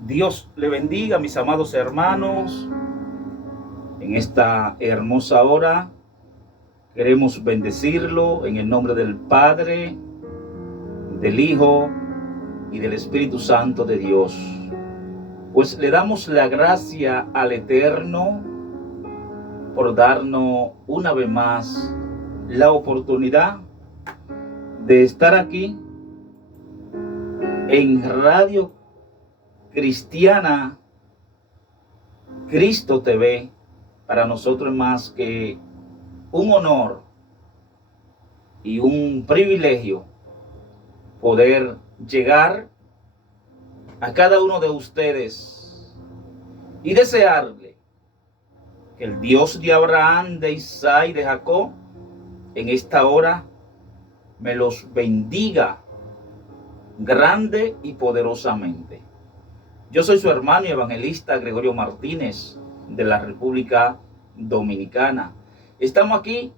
Dios le bendiga, mis amados hermanos. En esta hermosa hora queremos bendecirlo en el nombre del Padre, del Hijo y del Espíritu Santo de Dios. Pues le damos la gracia al Eterno por darnos una vez más la oportunidad de estar aquí en Radio Cristiana Cristo TV. Para nosotros es más que un honor y un privilegio poder llegar a cada uno de ustedes y desearle que el Dios de Abraham, de Isaac y de Jacob en esta hora me los bendiga grande y poderosamente. Yo soy su hermano y evangelista Gregorio Martínez de la República Dominicana. Estamos aquí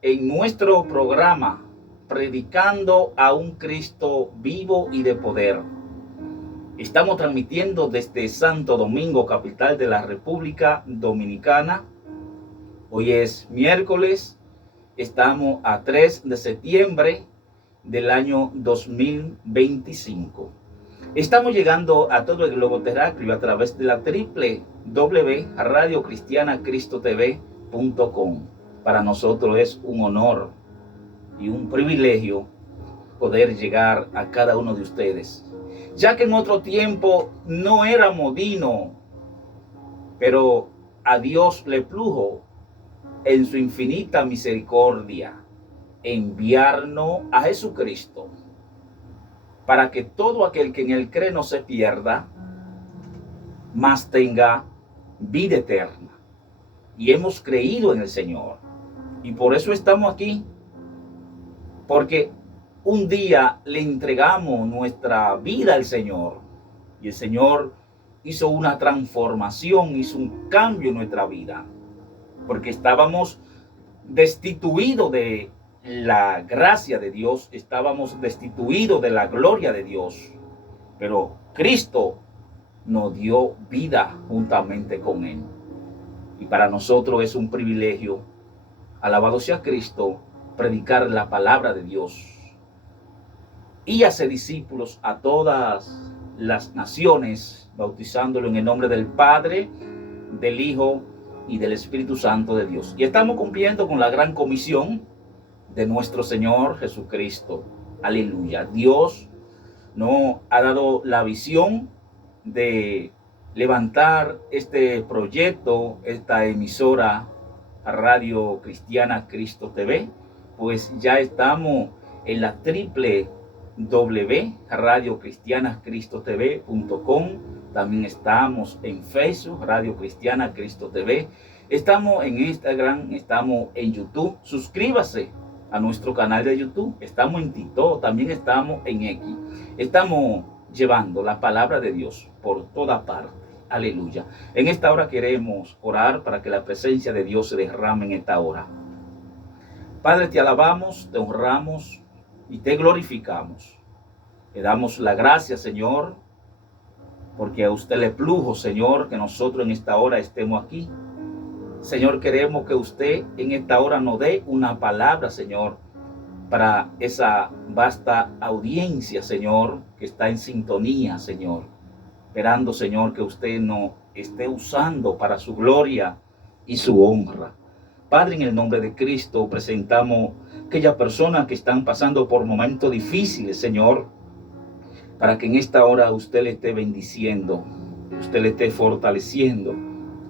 en nuestro programa predicando a un Cristo vivo y de poder. Estamos transmitiendo desde Santo Domingo, capital de la República Dominicana. Hoy es miércoles, estamos a 3 de septiembre del año 2025. Estamos llegando a todo el globo terráqueo a través de la www.radiocristianacristotv.com. Para nosotros es un honor y un privilegio poder llegar a cada uno de ustedes, ya que en otro tiempo no éramos dignos, pero a Dios le plugo en su infinita misericordia enviarnos a Jesucristo, para que todo aquel que en él cree no se pierda, mas tenga vida eterna. Y hemos creído en el Señor. Y por eso estamos aquí. Porque un día le entregamos nuestra vida al Señor. Y el Señor hizo una transformación, hizo un cambio en nuestra vida. Porque estábamos destituidos de la gracia de Dios, estábamos destituidos de la gloria de Dios, pero Cristo nos dio vida juntamente con Él. Y para nosotros es un privilegio, alabado sea Cristo, predicar la palabra de Dios y hacer discípulos a todas las naciones, bautizándolo en el nombre del Padre, del Hijo y del Espíritu Santo de Dios. Y estamos cumpliendo con la gran comisión de nuestro Señor Jesucristo. Aleluya. Dios nos ha dado la visión de levantar este proyecto, esta emisora Radio Cristiana Cristo TV. Pues ya estamos en la www.radiocristianacristotv.com. También estamos en Facebook, Radio Cristiana Cristo TV. Estamos en Instagram, estamos en YouTube. Suscríbase a nuestro canal de YouTube. Estamos en TikTok, también estamos en X. Estamos llevando la palabra de Dios por toda parte. Aleluya. En esta hora queremos orar para que la presencia de Dios se derrame en esta hora. Padre, te alabamos, te honramos y te glorificamos. Le damos la gracia, Señor, porque a usted le plugo, Señor, que nosotros en esta hora estemos aquí. Señor, queremos que usted en esta hora nos dé una palabra, Señor, para esa vasta audiencia, Señor, que está en sintonía, Señor. Esperando, Señor, que usted nos esté usando para su gloria y su honra. Padre, en el nombre de Cristo, presentamos aquellas personas que están pasando por momentos difíciles, Señor, para que en esta hora usted le esté bendiciendo, usted le esté fortaleciendo,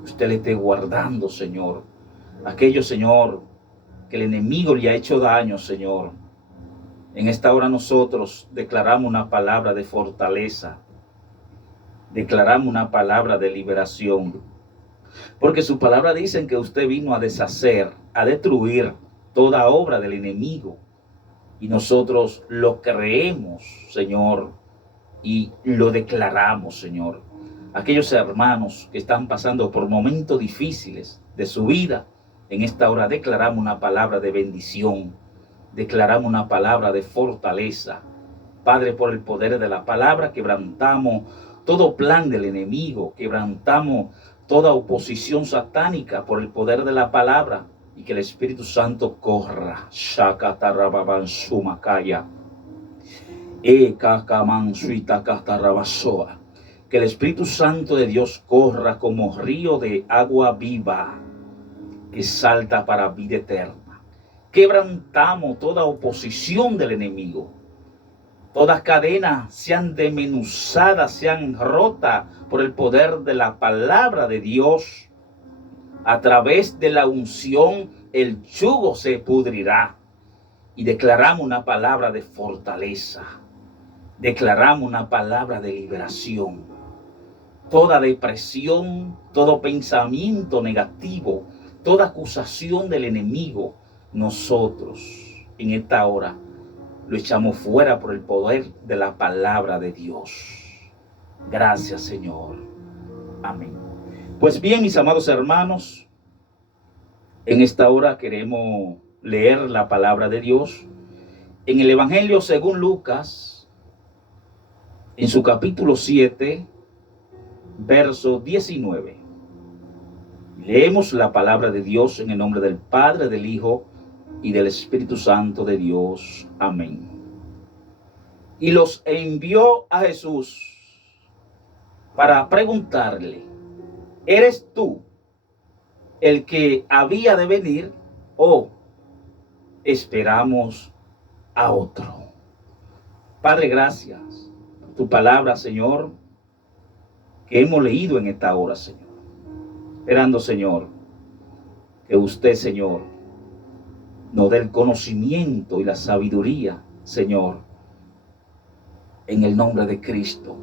usted le esté guardando, Señor. Aquello, Señor, que el enemigo le ha hecho daño, Señor. En esta hora nosotros declaramos una palabra de fortaleza. Declaramos una palabra de liberación. Porque su palabra dice que usted vino a deshacer, a destruir toda obra del enemigo. Y nosotros lo creemos, Señor, y lo declaramos, Señor. Aquellos hermanos que están pasando por momentos difíciles de su vida, en esta hora declaramos una palabra de bendición, declaramos una palabra de fortaleza. Padre, por el poder de la palabra, quebrantamos todo plan del enemigo, quebrantamos toda oposición satánica por el poder de la palabra, y que el Espíritu Santo corra. Shakatarababansumakaya. Que el Espíritu Santo de Dios corra como río de agua viva que salta para vida eterna. Quebrantamos toda oposición del enemigo. Todas cadenas sean desmenuzadas, sean rotas por el poder de la palabra de Dios. A través de la unción, el yugo se pudrirá. Y declaramos una palabra de fortaleza. Declaramos una palabra de liberación. Toda depresión, todo pensamiento negativo, toda acusación del enemigo, nosotros en esta hora lo echamos fuera por el poder de la palabra de Dios. Gracias, Señor. Amén. Pues bien, mis amados hermanos, en esta hora queremos leer la palabra de Dios en el Evangelio según Lucas, en su capítulo 7, verso 19. Leemos la palabra de Dios en el nombre del Padre, del Hijo y del Espíritu Santo de Dios. Amén. Y los envió a Jesús para preguntarle: ¿eres tú el que había de venir o esperamos a otro? Padre, gracias por tu palabra, Señor, que hemos leído en esta hora, Señor. Esperando, Señor, que usted, Señor, nos dé el conocimiento y la sabiduría, Señor. En el nombre de Cristo,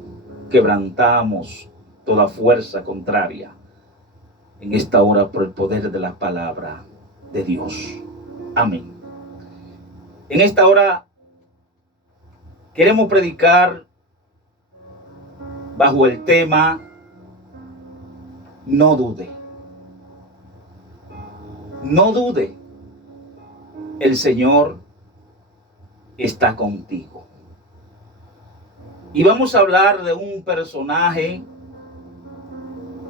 quebrantamos toda fuerza contraria en esta hora por el poder de la palabra de Dios. Amén. En esta hora queremos predicar bajo el tema: no dude. No dude. El Señor está contigo. Y vamos a hablar de un personaje,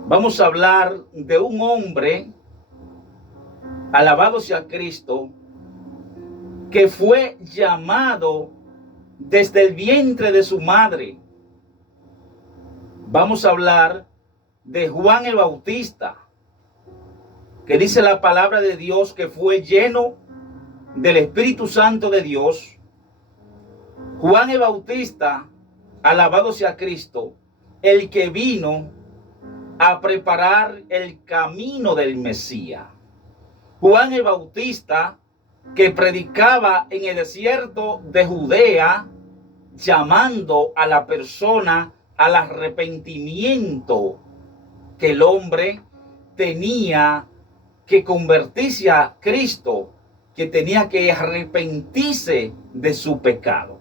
vamos a hablar de un hombre, alabado sea Cristo, que fue llamado desde el vientre de su madre. Vamos a hablar de Juan el Bautista, que dice la palabra de Dios que fue lleno del Espíritu Santo de Dios. Juan el Bautista, alabado sea Cristo, el que vino a preparar el camino del Mesías. Juan el Bautista, que predicaba en el desierto de Judea, llamando a la persona al arrepentimiento, que el hombre tenía que convertirse a Cristo, que tenía que arrepentirse de su pecado.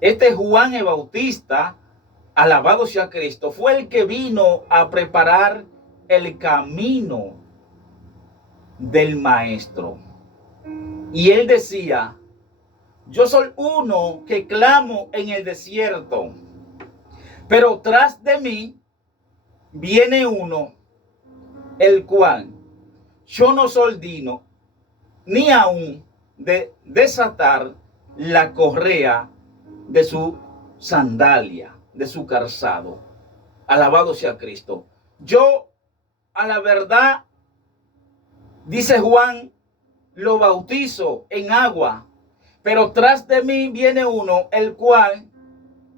Este Juan el Bautista, alabado sea Cristo, fue el que vino a preparar el camino del Maestro. Y él decía: yo soy uno que clamo en el desierto, pero tras de mí viene uno, el cual yo no soy digno ni aún de desatar la correa de su sandalia, de su calzado. Alabado sea Cristo. Yo, a la verdad, dice Juan, lo bautizo en agua, pero tras de mí viene uno, el cual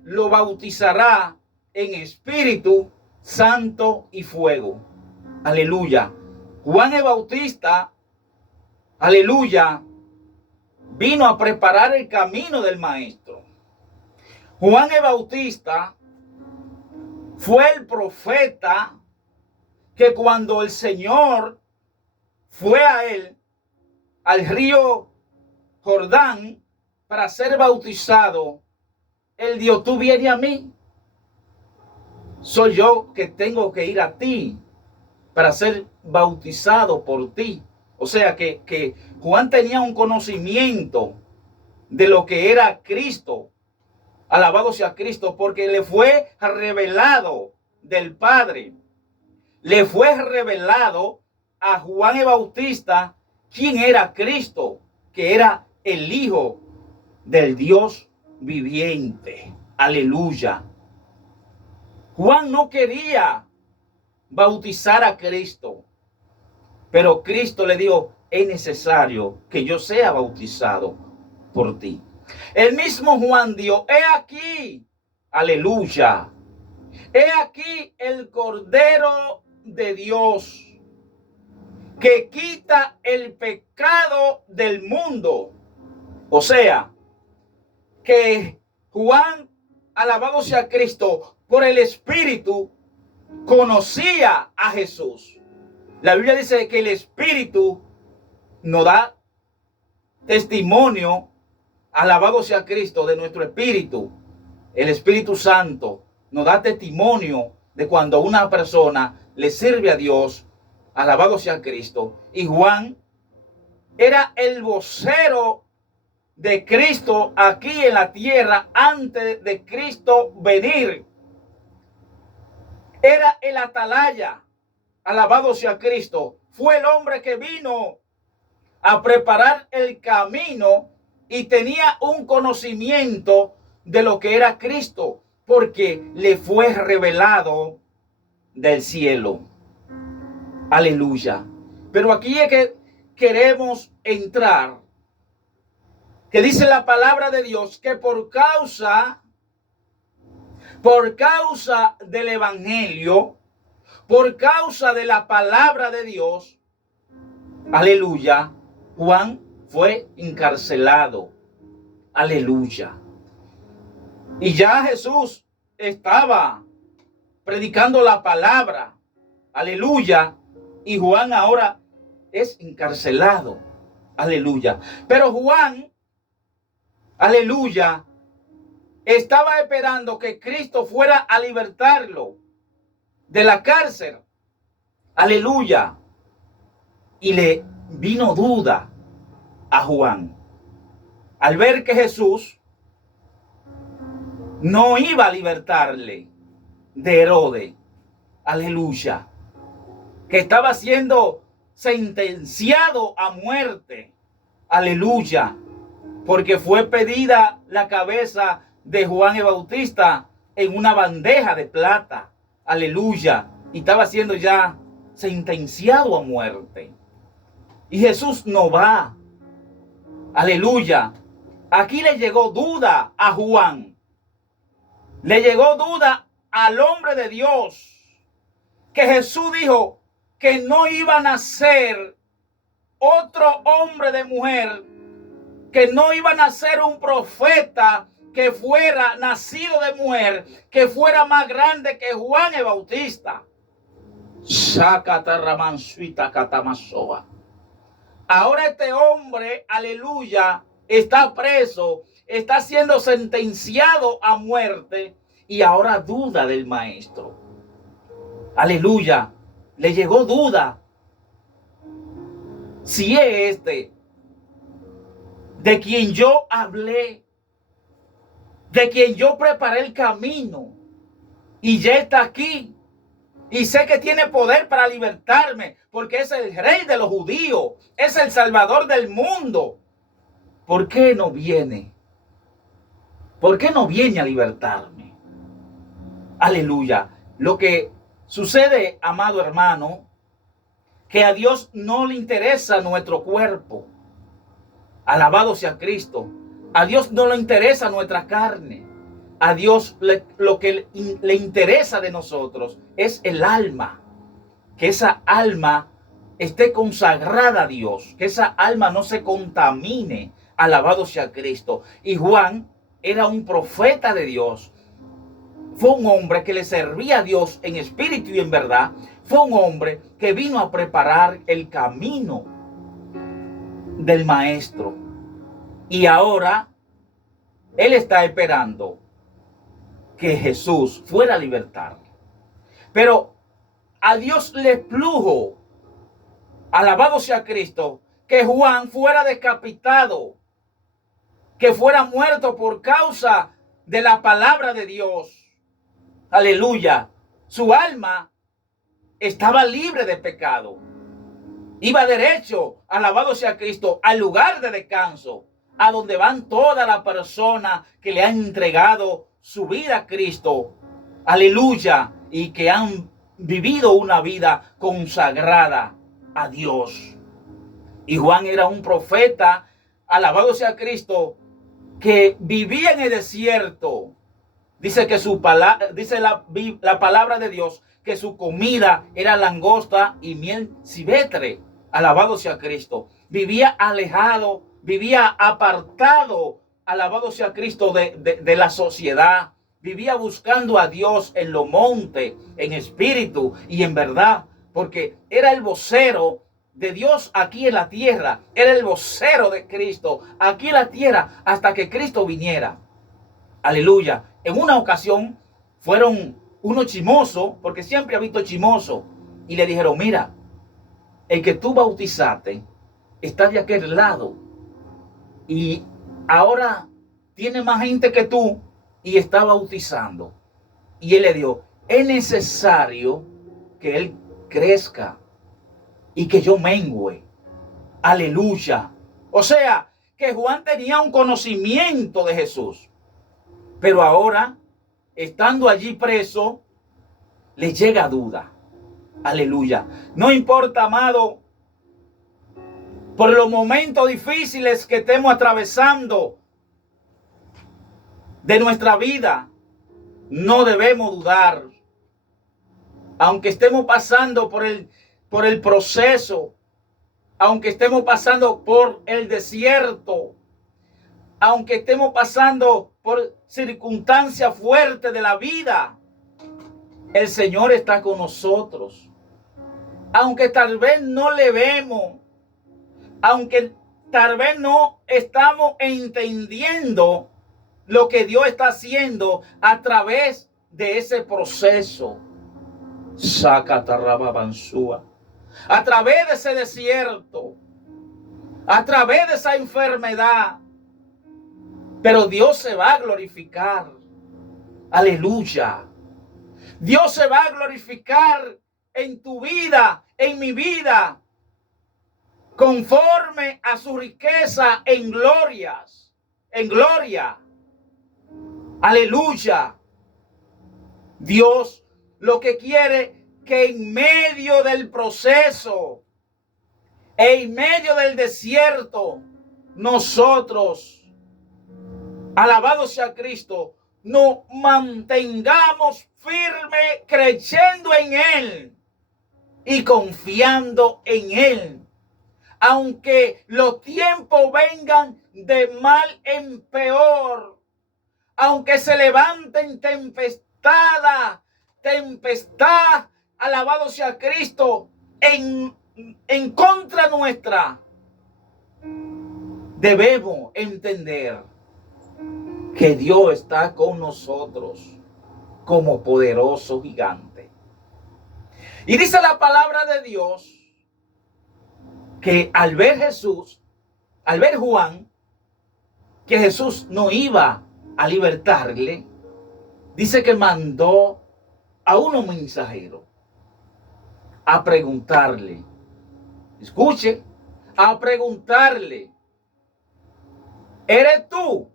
lo bautizará en Espíritu Santo y fuego. Aleluya. Juan el Bautista, aleluya, vino a preparar el camino del Maestro. Juan el Bautista fue el profeta que cuando el Señor fue a él, al río Jordán, para ser bautizado, él dijo: tú vienes a mí, soy yo que tengo que ir a ti para ser bautizado por ti. O sea que Juan tenía un conocimiento de lo que era Cristo. Alabado sea Cristo, porque le fue revelado del Padre. Le fue revelado a Juan el Bautista quién era Cristo, que era el Hijo del Dios viviente. Aleluya. Juan no quería bautizar a Cristo, pero Cristo le dijo, es necesario que yo sea bautizado por ti. El mismo Juan dijo, he aquí, aleluya, he aquí el Cordero de Dios que quita el pecado del mundo. O sea, que Juan, alabado sea Cristo, por el Espíritu, conocía a Jesús. La Biblia dice que el Espíritu nos da testimonio, alabado sea Cristo, de nuestro espíritu. El Espíritu Santo nos da testimonio de cuando una persona le sirve a Dios, alabado sea Cristo. Y Juan era el vocero de Cristo aquí en la tierra antes de Cristo venir. Era el atalaya, alabado sea Cristo. Fue el hombre que vino a preparar el camino y tenía un conocimiento de lo que era Cristo, porque le fue revelado del cielo. Aleluya. Pero aquí es que queremos entrar, que dice la palabra de Dios que por causa del evangelio, por causa de la palabra de Dios, aleluya, Juan fue encarcelado. Aleluya. Y ya Jesús estaba predicando la palabra. Aleluya. Y Juan ahora es encarcelado. Aleluya. Pero Juan, aleluya, estaba esperando que Cristo fuera a libertarlo de la cárcel. Aleluya. Y le vino duda a Juan al ver que Jesús no iba a libertarle de Herodes. Aleluya. Que estaba siendo sentenciado a muerte. Aleluya. Porque fue pedida la cabeza de Juan el Bautista en una bandeja de plata. Aleluya. Y estaba siendo ya sentenciado a muerte. Y Jesús no va. Aleluya. Aquí le llegó duda a Juan. Le llegó duda al hombre de Dios. Que Jesús dijo que no iba a nacer otro hombre de mujer. Que no iba a nacer un profeta que fuera nacido de mujer, que fuera más grande que Juan el Bautista. Ahora este hombre, aleluya, está preso, está siendo sentenciado a muerte y ahora duda del maestro. Aleluya, le llegó duda. Si es este de quien yo hablé, de quien yo preparé el camino y ya está aquí. Y sé que tiene poder para libertarme, porque es el rey de los judíos, es el salvador del mundo. ¿Por qué no viene? ¿Por qué no viene a libertarme? Aleluya. Lo que sucede, amado hermano, que a Dios no le interesa nuestro cuerpo. Alabado sea Cristo. A Dios no le interesa nuestra carne. A Dios lo que le interesa de nosotros es el alma. Que esa alma esté consagrada a Dios. Que esa alma no se contamine. Alabado sea Cristo. Y Juan era un profeta de Dios. Fue un hombre que le servía a Dios en espíritu y en verdad. Fue un hombre que vino a preparar el camino del maestro. Y ahora él está esperando que Jesús fuera a libertarlo. Pero a Dios le plujo, alabado sea Cristo, que Juan fuera decapitado, que fuera muerto por causa de la palabra de Dios. Aleluya. Su alma estaba libre de pecado. Iba derecho, alabado sea Cristo, al lugar de descanso, a donde van todas las personas que le han entregado su vida a Cristo. Aleluya. Y que han vivido una vida consagrada a Dios. Y Juan era un profeta, alabado sea Cristo, que vivía en el desierto. Dice que dice la palabra de Dios que su comida era langosta y miel silvestre. Alabado sea Cristo. Vivía alejado, vivía apartado, alabado sea Cristo, de la sociedad. Vivía buscando a Dios en los montes, en espíritu y en verdad, porque era el vocero de Dios aquí en la tierra. Era el vocero de Cristo aquí en la tierra hasta que Cristo viniera. Aleluya. En una ocasión fueron unos chismosos, porque siempre ha visto chismosos, y le dijeron: mira, el que tú bautizaste está de aquel lado y ahora tiene más gente que tú y está bautizando. Y él le dijo: es necesario que él crezca y que yo mengüe. Aleluya. O sea, que Juan tenía un conocimiento de Jesús. Pero ahora, estando allí preso, le llega duda. Aleluya. No importa, amado, por los momentos difíciles que estemos atravesando de nuestra vida, no debemos dudar. Aunque estemos pasando por el proceso, aunque estemos pasando por el desierto, aunque estemos pasando por circunstancias fuertes de la vida, el Señor está con nosotros. Aunque tal vez no le vemos, aunque tal vez no estamos entendiendo lo que Dios está haciendo a través de ese proceso. Sacatarrababansúa. A través de ese desierto, a través de esa enfermedad. Pero Dios se va a glorificar. Aleluya. Dios se va a glorificar en tu vida, en mi vida, conforme a su riqueza en glorias, en gloria. Aleluya. Dios lo que quiere que en medio del proceso, en medio del desierto, nosotros, alabado sea Cristo, nos mantengamos firmes creyendo en Él y confiando en Él. Aunque los tiempos vengan de mal en peor, aunque se levanten tempestad, alabado sea Cristo, en contra nuestra, debemos entender que Dios está con nosotros como poderoso gigante. Y dice la palabra de Dios que al ver Jesús, al ver Juan, que Jesús no iba a libertarle, dice que mandó a unos mensajeros a preguntarle, escuche, a preguntarle: ¿eres tú?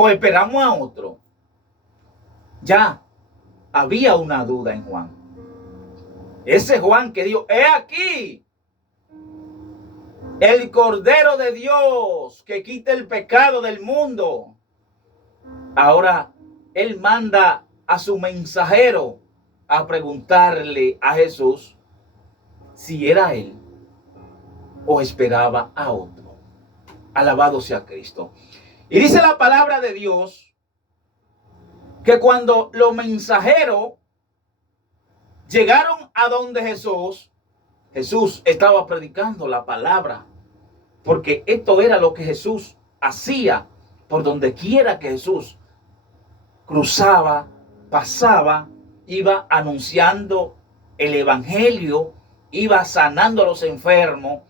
¿O esperamos a otro? Ya había una duda en Juan. Ese Juan que dijo: he aquí el Cordero de Dios que quita el pecado del mundo. Ahora él manda a su mensajero a preguntarle a Jesús si era él o esperaba a otro. Alabado sea Cristo. Y dice la palabra de Dios que cuando los mensajeros llegaron a donde Jesús estaba predicando la palabra, porque esto era lo que Jesús hacía por donde quiera que Jesús cruzaba, pasaba, iba anunciando el evangelio, iba sanando a los enfermos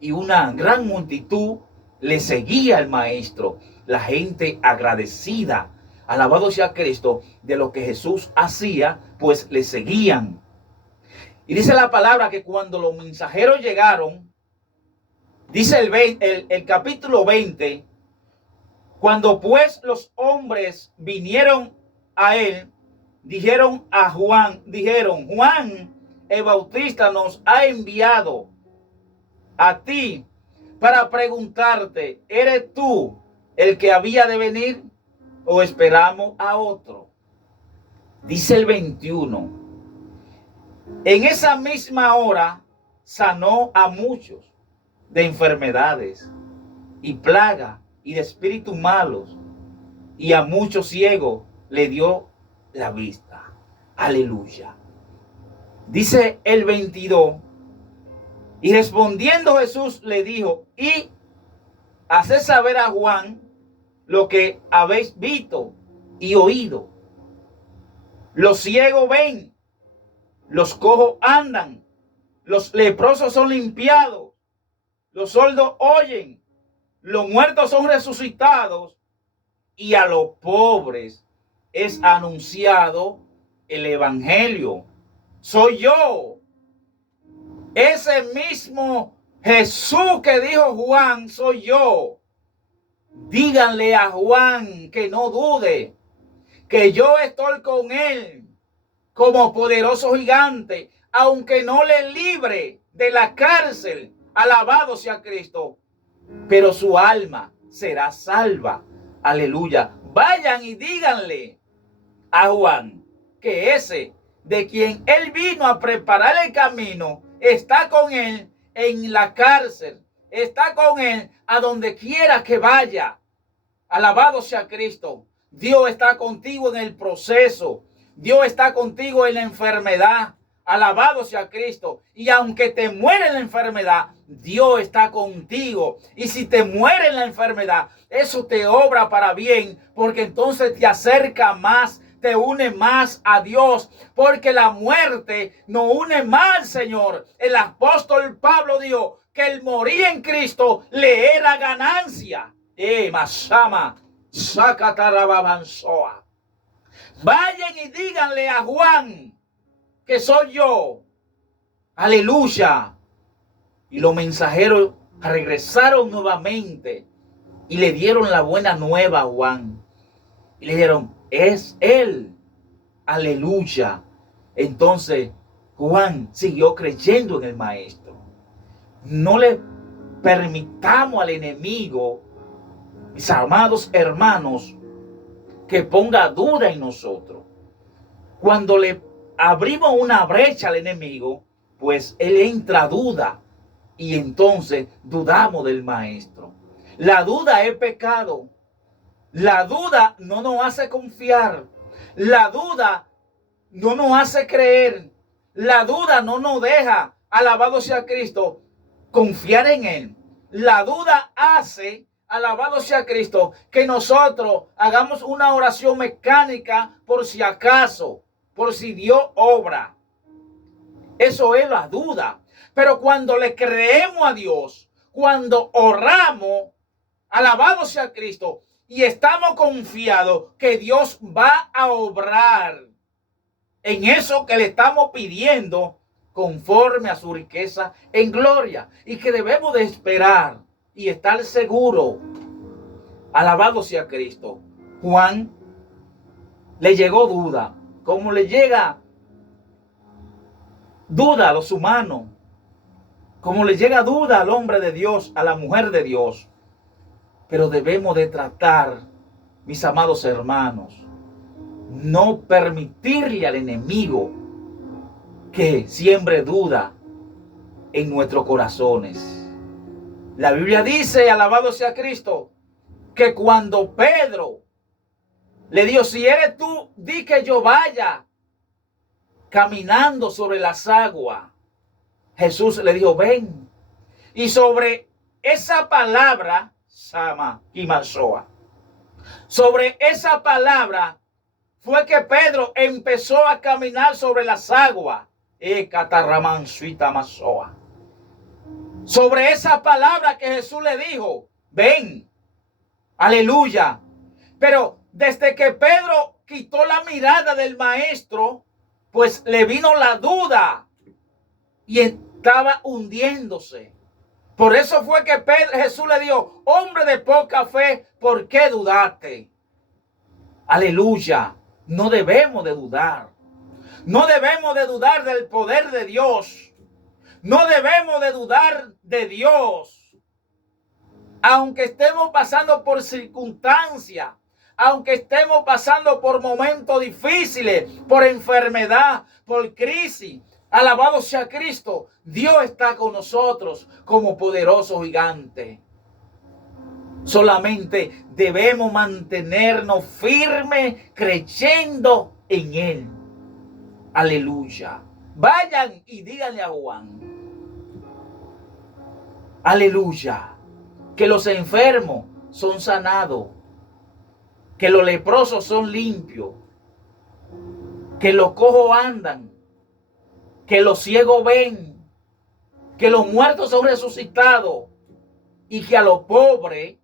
y una gran multitud le seguía al maestro. la gente agradecida, alabado sea Cristo, de lo que Jesús hacía, pues le seguían. Y dice la palabra que cuando los mensajeros llegaron, dice el capítulo 20, cuando pues los hombres vinieron a él, dijeron, Juan el Bautista nos ha enviado a ti para preguntarte, ¿eres tú el que había de venir o esperamos a otro? Dice el 21, en esa misma hora sanó a muchos de enfermedades y plagas y de espíritus malos, y a muchos ciegos le dio la vista. Aleluya. Dice el 22, y respondiendo Jesús le dijo, y haced saber a Juan lo que habéis visto y oído. Los ciegos ven, los cojos andan, los leprosos son limpiados, los sordos oyen, los muertos son resucitados, y a los pobres es anunciado el evangelio. Soy yo, ese mismo Jesús que dijo Juan, soy yo. Díganle a Juan que no dude, que yo estoy con él como poderoso gigante, aunque no le libre de la cárcel, alabado sea Cristo, pero su alma será salva. Aleluya. Vayan y díganle a Juan que ese de quien él vino a preparar el camino está con él en la cárcel, está con él a donde quiera que vaya. Alabado sea Cristo. Dios está contigo en el proceso. Dios está contigo en la enfermedad. Alabado sea Cristo. Y aunque te muere en la enfermedad, Dios está contigo. Y si te muere en la enfermedad, eso te obra para bien, porque entonces te acerca más, te une más a Dios, porque la muerte nos une más, Señor. El apóstol Pablo dijo que el morir en Cristo le era ganancia. Masama, Sakatarababansoa. Vayan y díganle a Juan que soy yo. Aleluya. Y los mensajeros regresaron nuevamente y le dieron la buena nueva a Juan. Y le dijeron, es él. Aleluya. Entonces Juan siguió creyendo en el maestro. No le permitamos al enemigo, mis amados hermanos, que ponga duda en nosotros. Cuando le abrimos una brecha al enemigo, pues él entra a duda y entonces dudamos del maestro. La duda es pecado. La duda no nos hace confiar. La duda no nos hace creer. La duda no nos deja, alabado sea Cristo, confiar en él. La duda hace, alabado sea Cristo, que nosotros hagamos una oración mecánica por si acaso, por si Dios obra. Eso es la duda. Pero cuando le creemos a Dios, cuando oramos, alabado sea Cristo, y estamos confiados que Dios va a obrar en eso que le estamos pidiendo conforme a su riqueza en gloria, y que debemos de esperar y estar seguros. Alabado sea Cristo. Juan le llegó duda, como le llega duda a los humanos, como le llega duda al hombre de Dios, a la mujer de Dios. Pero debemos de tratar, mis amados hermanos, no permitirle al enemigo que siembre duda en nuestros corazones. La Biblia dice, alabado sea Cristo, que cuando Pedro le dijo, si eres tú, di que yo vaya caminando sobre las aguas. Jesús le dijo, ven. Y sobre esa palabra, Sama y Masoa, sobre esa palabra fue que Pedro empezó a caminar sobre las aguas. Sobre esa palabra que Jesús le dijo, ven. Aleluya. Pero desde que Pedro quitó la mirada del maestro, pues le vino la duda y estaba hundiéndose. Por eso fue que Jesús le dijo: hombre de poca fe, ¿por qué dudaste? Aleluya. No debemos de dudar. No debemos de dudar del poder de Dios. No debemos de dudar de Dios. Aunque estemos pasando por circunstancias, aunque estemos pasando por momentos difíciles, por enfermedad, por crisis, alabado sea Cristo, Dios está con nosotros como poderoso gigante. Solamente debemos mantenernos firmes creyendo en Él. Aleluya. Vayan y díganle a Juan. Aleluya. Que los enfermos son sanados. Que los leprosos son limpios. Que los cojos andan. Que los ciegos ven. Que los muertos son resucitados. Y que a los pobres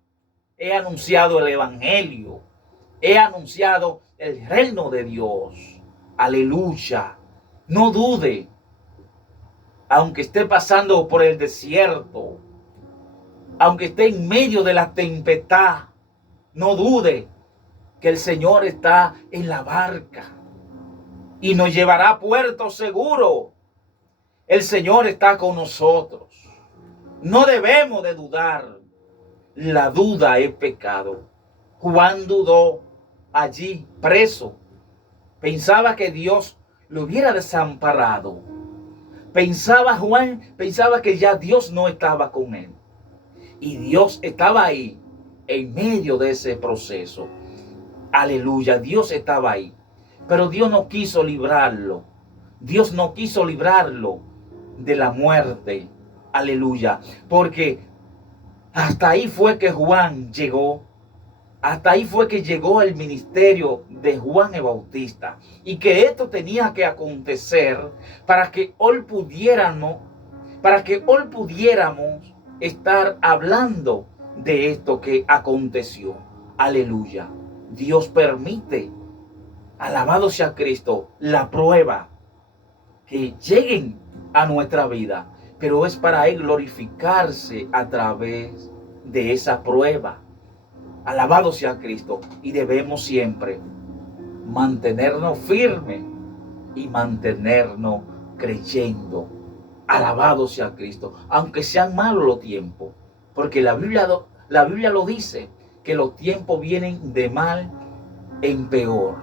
he anunciado el evangelio. He anunciado el reino de Dios. Aleluya. No dude. Aunque esté pasando por el desierto, aunque esté en medio de la tempestad, no dude que el Señor está en la barca y nos llevará a puerto seguro. El Señor está con nosotros. No debemos de dudar. La duda es pecado. Juan dudó allí, preso. Pensaba que Dios lo hubiera desamparado. Juan pensaba que ya Dios no estaba con él. Y Dios estaba ahí, en medio de ese proceso. Aleluya, Dios estaba ahí. Pero Dios no quiso librarlo. Dios no quiso librarlo de la muerte. Aleluya. Porque hasta ahí fue que Juan llegó. Hasta ahí fue que llegó el ministerio de Juan el Bautista. Y que esto tenía que acontecer para que hoy pudiéramos estar hablando de esto que aconteció. Aleluya. Dios permite, alabado sea Cristo, la prueba que lleguen a nuestra vida. Pero es para Él glorificarse a través de esa prueba. Alabado sea Cristo. Y debemos siempre mantenernos firmes y mantenernos creyendo. Alabado sea Cristo. Aunque sean malos los tiempos. Porque la Biblia lo dice. Que los tiempos vienen de mal en peor.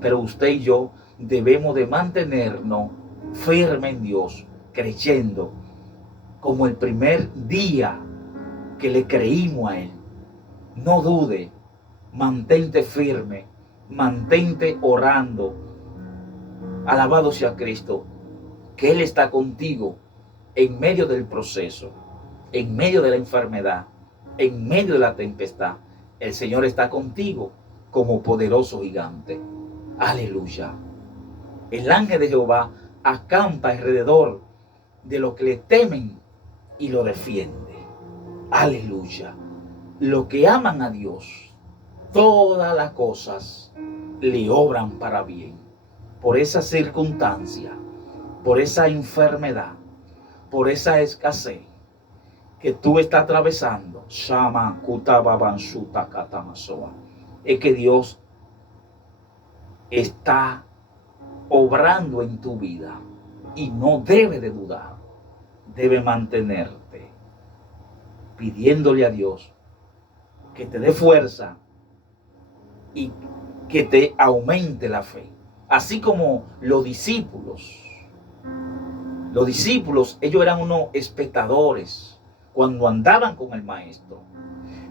Pero usted y yo debemos de mantenernos firmes en Dios. Creyendo. Como el primer día que le creímos a Él. No dude, mantente firme, mantente orando. Alabado sea Cristo, que Él está contigo en medio del proceso, en medio de la enfermedad, en medio de la tempestad. El Señor está contigo como poderoso gigante. Aleluya. El ángel de Jehová acampa alrededor de los que le temen y lo defiende. Aleluya. Los que aman a Dios, todas las cosas le obran para bien. Por esa circunstancia, por esa enfermedad, por esa escasez que tú estás atravesando, es que Dios está obrando en tu vida y no debe de dudar. Debe mantenerte pidiéndole a Dios que te dé fuerza y que te aumente la fe. Así como los discípulos, ellos eran unos espectadores cuando andaban con el maestro.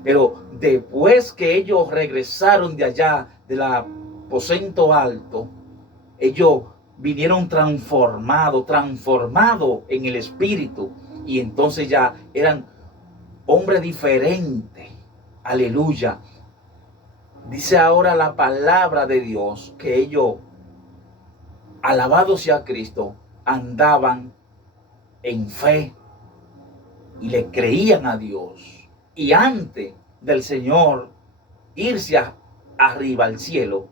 Pero después que ellos regresaron de allá, del aposento alto, ellos vinieron transformados en el espíritu. Y entonces ya eran hombres diferentes. Aleluya. Dice ahora la palabra de Dios que ellos, alabado sea Cristo, andaban en fe y le creían a Dios. Y antes del Señor irse arriba al cielo,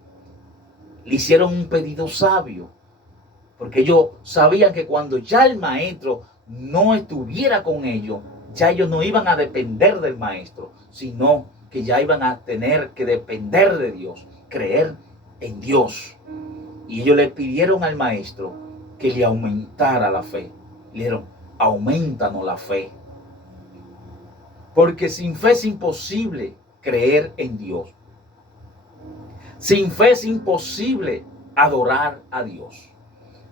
le hicieron un pedido sabio, porque ellos sabían que cuando ya el maestro no estuviera con ellos, ya ellos no iban a depender del maestro, sino que ya iban a tener que depender de Dios, creer en Dios. Y ellos le pidieron al maestro que le aumentara la fe. Le dijeron, aumentanos la fe. Porque sin fe es imposible creer en Dios. Sin fe es imposible adorar a Dios.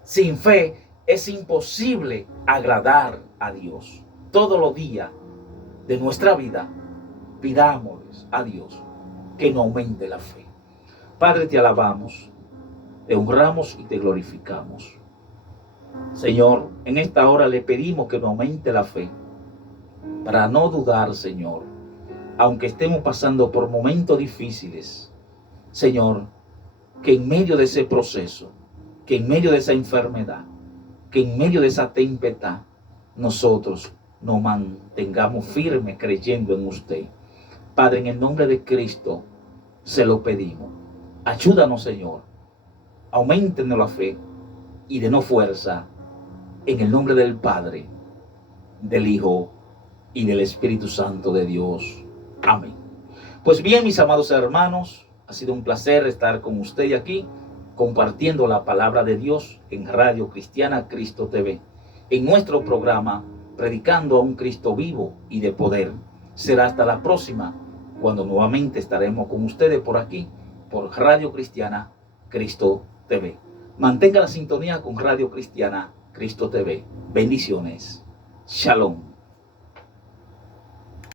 Sin fe es imposible agradar a Dios. Todos los días de nuestra vida, pidámosles a Dios que nos aumente la fe. Padre, te alabamos, te honramos y te glorificamos. Señor, en esta hora le pedimos que nos aumente la fe para no dudar, Señor, aunque estemos pasando por momentos difíciles. Señor, que en medio de ese proceso, que en medio de esa enfermedad, que en medio de esa tempestad, nosotros nos mantengamos firmes creyendo en usted. Padre, en el nombre de Cristo, se lo pedimos. Ayúdanos, Señor. Auméntenos la fe y denos fuerza. En el nombre del Padre, del Hijo y del Espíritu Santo de Dios. Amén. Pues bien, mis amados hermanos, ha sido un placer estar con usted aquí, compartiendo la palabra de Dios en Radio Cristiana Cristo TV, en nuestro programa Predicando a un Cristo vivo y de poder. Será hasta la próxima, cuando nuevamente estaremos con ustedes por aquí, por Radio Cristiana Cristo TV. Mantenga la sintonía con Radio Cristiana Cristo TV. Bendiciones. Shalom.